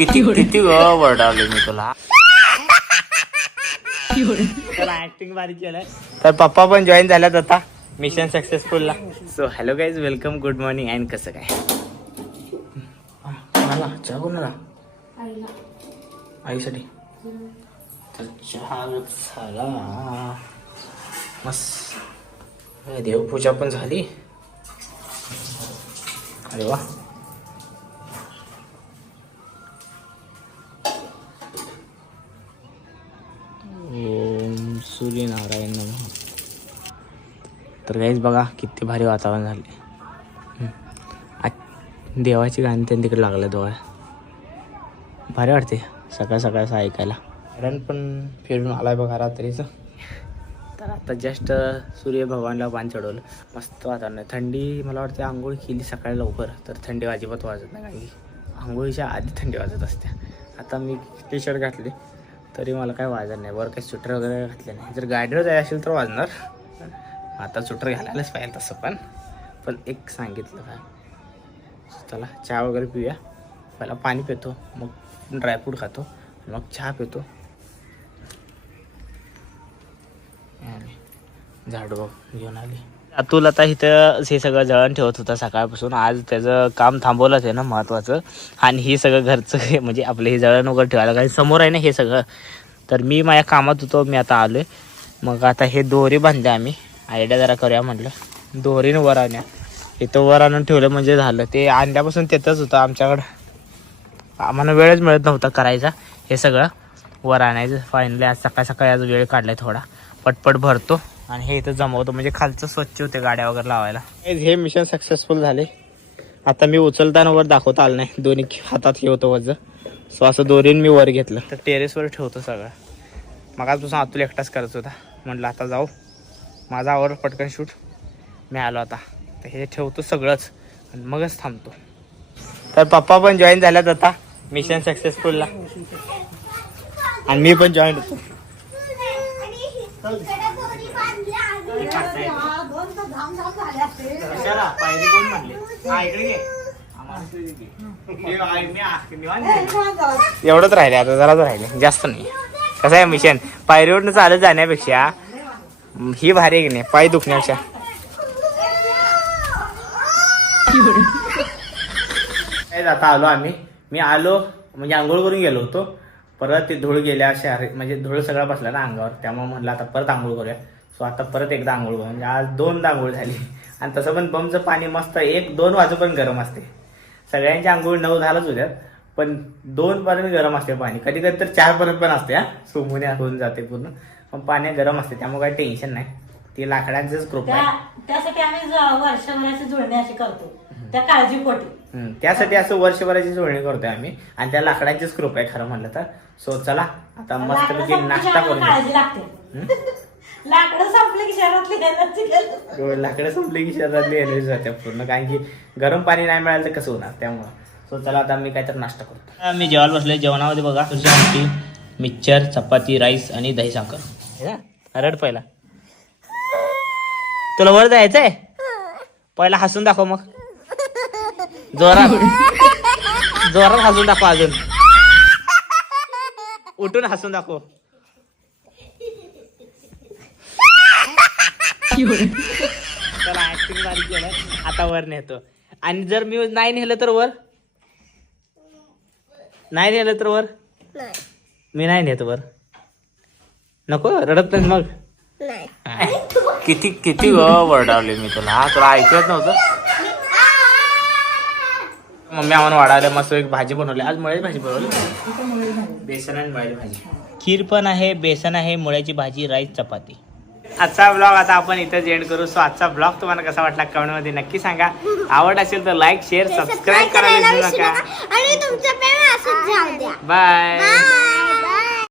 किती किती वरडावले मी तुला. ऍक्टिंग बारीक केलंय. तर पप्पा पण जॉईन झाल्यात आता mission सक्सेसफुलला so hello guys welcome good morning and कसं काय? कोणाला चहा कोणाला आईसाठी. तर चहा झाला. मस्त. अरे, देवपूजा पण झाली. अरे वा. सूर्यनारायण नम. तर काहीच बघा किती भारी वातावरण झाले आ- देवाची गाणी त्यांनी तिकडे लागलं डोळ्या. भारी वाटते सकाळ सकाळ असं ऐकायला. कारण पण फिरून आलाय बघा रात्रीचं. तर आता जस्ट सूर्य भगवानला पान चढवलं. मस्त वातावरण आहे. थंडी मला वाटते आंघोळ केली सकाळी लवकर. तर थंडी अजिबात वाजत नाही कारण की आंघोळीच्या आधी थंडी वाजत असते. आता मी टी शर्ट घातली. तरी मला काय वाजत नाही. वर काही स्वेटर वगैरे घातले नाही. जर गाडीवर जाय असेल तर वाजणार. आता स्वेटर घालायलाच पाहिजे तसं पण. पण एक सांगितलं काय चला चहा वगैरे पिऊया. पहिला पाणी पितो मग ड्रायफ्रूट खातो मग चहा पितो. आणि झाडू घेऊन आली. अतुल आता इथं हे सगळं जळण ठेवत होता सकाळपासून. आज त्याचं काम थांबवलंच आहे ना महत्त्वाचं आणि हे सगळं घरचं म्हणजे आपलं हे जळण वगैरे ठेवायला कारण समोर आहे ना हे सगळं. तर मी माझ्या कामात होतो मी आता आलो आहे मग आता हे दोरी बांधले आम्ही. आयडिया जरा करूया म्हटलं. दोरीनं वर आणल्या इथं वर आणून ठेवलं म्हणजे झालं. ते आणल्यापासून तिथंच होतं आमच्याकडं. आम्हाला वेळच मिळत नव्हता करायचा. हे सगळं वर आणायचं. फायनली आज सकाळ सकाळी आज वेळ काढलाय थोडा. पटपट भरतो. आणि हे इथं जमवतो. म्हणजे खालचं स्वच्छ होते गाड्या वगैरे लावायला. हे मिशन सक्सेसफुल झाले. आता मी उचलताना वर दाखवता आलं नाही. दोन्ही हातात हे होतं वज सो असं दोरीन मी वर घेतलं. तर टेरेसवर ठेवतो सगळं. मगाचपासून अतुल एकटाच करत होता. म्हटलं आता जाऊ. माझा आवर पटकन शूट मी आलो आता. तर हे ठेवतो सगळंच. आणि मगच थांबतो. तर पप्पा पण जॉईन झाल्यात आता. मिशन सक्सेसफुलला आणि मी पण जॉईन होतो. पायरी कोण म्हणले? हा, इकडे घे. आहे, मी आहे, निवांत आहे. एवढंच राहिले आता जराच राहिले. जास्त नाही. कसं आहे मिशन? पायरीवरनं चालत जाण्यापेक्षा ही भारी आहे की नाही? पाय दुखण्यापेक्षा. काय आता आलो आम्ही. मी आलो म्हणजे आंघोळ करून गेलो होतो. परत ते धूळ गेल्या शहर म्हणजे धूळ सगळा बसला ना अंगावर. त्यामुळे म्हटलं आता परत आंघोळ करूया. सो आता परत एकदा आंघोळ म्हणजे आज दोनदा आंघोळ झाली. आणि तसं पण बमचं पाणी मस्त एक दोन वाजू पण गरम असते. सगळ्यांची आंघोळ नऊ झालंच होत्यात पण दोन पर्यंत गरम असते पाणी. कधी कधी तर चार पर्यंत पण असते हा. सोमुने होऊन जाते पूर्ण. पण पाणी गरम असते त्यामुळे काही टेन्शन नाही. ते लाकडांचंच कृपा आहे. त्या- त्यासाठी आम्ही वर्षभराची जुळणी अशी करतो. त्या काळजीपोटी. त्यासाठी असं वर्षभराची जुळणी करतोय आम्ही. आणि त्या लाकडाचीच कृपा आहे खरं म्हणलं तर. सो चला. आता मस्तपैकी नाश्ता करून काळजी लागते. लाकडं संपली की शहरातली एनर्जी. घेऊ. लाकडं संपली की शरीरातली एनर्जी जाते पूर्ण. कारण की गरम पाणी नाही मिळालं तर कसं होणार? त्यामुळं. सो चला आता मी काहीतरी नाश्ता करतो मी जेवायला बसलोय. जेवणामध्ये बघा तुझी आमटी मिक्सर चपाती राईस आणि दही साखर. रड पहिला. तुला वर जायचंय? पहिला हसून दाखव मग. जोरात. जोरात हसून दाखव अजून. उठून हसून दाखव. चला ऍक्टिंग बारीक केलं आता वर नेतो. आणि जर मी नाही नेलं तर वर? नाही नेलं तर वर? मी नाही नेत वर. नको रडत नाही मग. किती किती वरडावले मी तुला. हा तुला ऐकत नव्हतं? मम्मी आम्हाला वाढायला मस्त एक भाजी बनवली. आज मुळ्याची भाजी बनवली. बेसन आणि मुळ्याची भाजी. खीर पण आहे बेसन आहे मुळ्याची भाजी राईस चपाती. आजचा ब्लॉग आता आपण इथं एंड करू. सो आजचा ब्लॉग तुम्हाला कसा वाटला कमेंटमध्ये नक्की सांगा. आवड असेल तर लाईक शेअर सबस्क्राईब करायला विसरू नका. आणि तुमचं प्रेम असंच जाऊ द्या. Bye bye